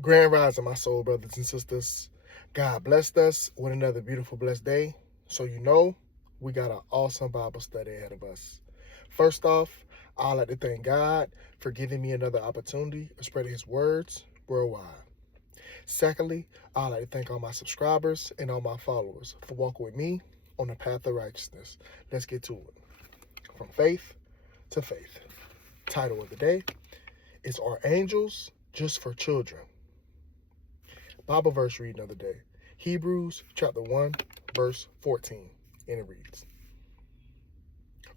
Grand rising, my soul brothers and sisters. God blessed us with another beautiful, blessed day. So we got an awesome Bible study ahead of us. First off, I'd like to thank God for giving me another opportunity of spreading His words worldwide. Secondly, I'd like to thank all my subscribers and all my followers for walking with me on the path of righteousness. Let's get to it. From faith to faith. Title of the day is Are Angels Just for Children? Bible verse reading of the day. Hebrews chapter 1, verse 14. And it reads,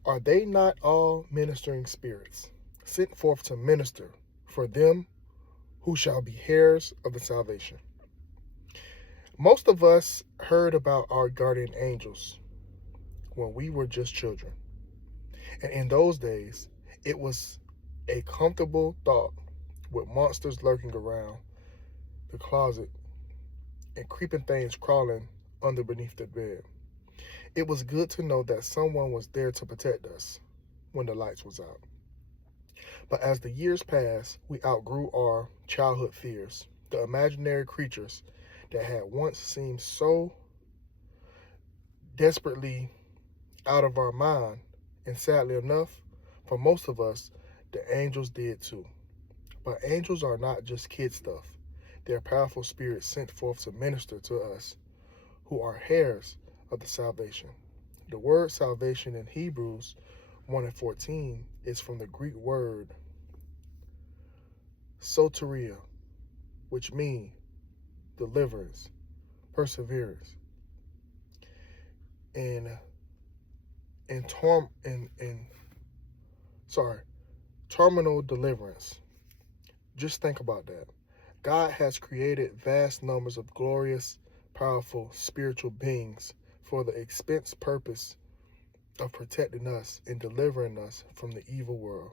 Are they not all ministering spirits, sent forth to minister for them who shall be heirs of the salvation? Most of us heard about our guardian angels when we were just children. And in those days, it was a comfortable thought with monsters lurking around the closet and creeping things crawling under beneath the bed. It was good to know that someone was there to protect us when the lights was out. But as the years passed, we outgrew our childhood fears. The imaginary creatures that had once seemed so desperately out of our mind, and sadly enough, for most of us, the angels did too. But angels are not just kid stuff. They're powerful spirits sent forth to minister to us who are heirs of the salvation. The word salvation in Hebrews 1 and 14 is from the Greek word soteria, which means deliverance, perseverance, and terminal deliverance. Just think about that. God has created vast numbers of glorious, powerful spiritual beings for the expense purpose of protecting us and delivering us from the evil world.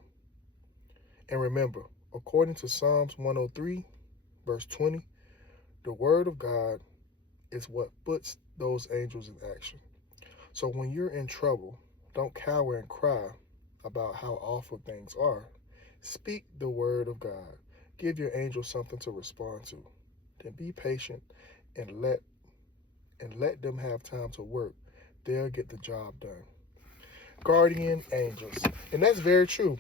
And remember, according to Psalms 103, verse 20, the word of God is what puts those angels in action. So when you're in trouble, don't cower and cry about how awful things are. Speak the word of God. Give your angels something to respond to. Then be patient and let them have time to work. They'll get the job done. Guardian angels. And that's very true.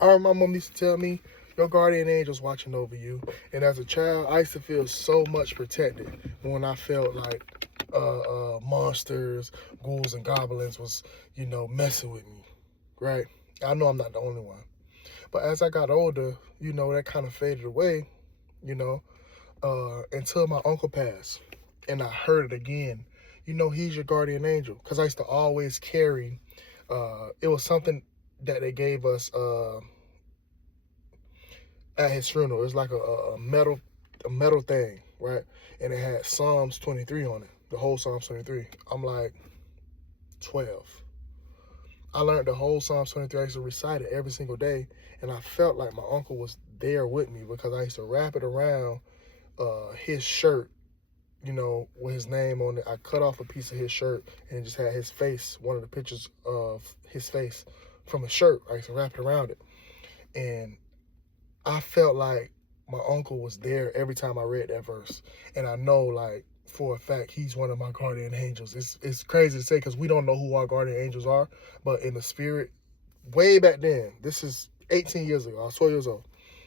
My mom used to tell me, your guardian angel's watching over you. And as a child, I used to feel so much protected when I felt like monsters, ghouls, and goblins was, messing with me, right? I know I'm not the only one. But as I got older, that kind of faded away, until my uncle passed. And I heard it again. He's your guardian angel. Because I used to always carry, it was something that they gave us at his funeral. It was like a metal thing, right? And it had Psalms 23 on it, the whole Psalms 23. I'm like 12. I learned the whole Psalms 23. I used to recite it every single day, and I felt like my uncle was there with me because I used to wrap it around his shirt, with his name on it. I cut off a piece of his shirt and it just had his face, one of the pictures of his face from his shirt. I used to wrap it around it. And I felt like my uncle was there every time I read that verse. And I know, like, for a fact, he's one of my guardian angels. It's crazy to say because we don't know who our guardian angels are. But in the spirit, way back then, this is 18 years ago. I was 12 years old.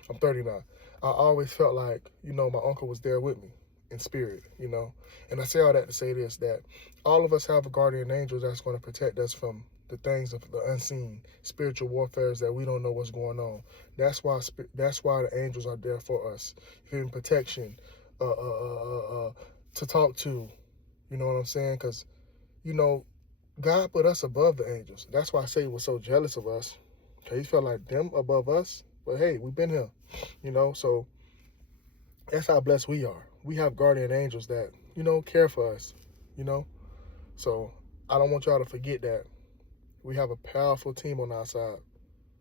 I'm 39. I always felt like, my uncle was there with me in spirit, And I say all that to say this, that all of us have a guardian angel that's going to protect us from the things of the unseen, spiritual warfares that we don't know what's going on. That's why the angels are there for us, giving protection, to talk to. You know what I'm saying? Because, God put us above the angels. That's why Satan was so jealous of us. Because he felt like them above us. But hey, we've been here, so that's how blessed we are. We have guardian angels that, care for us, So I don't want y'all to forget that. We have a powerful team on our side.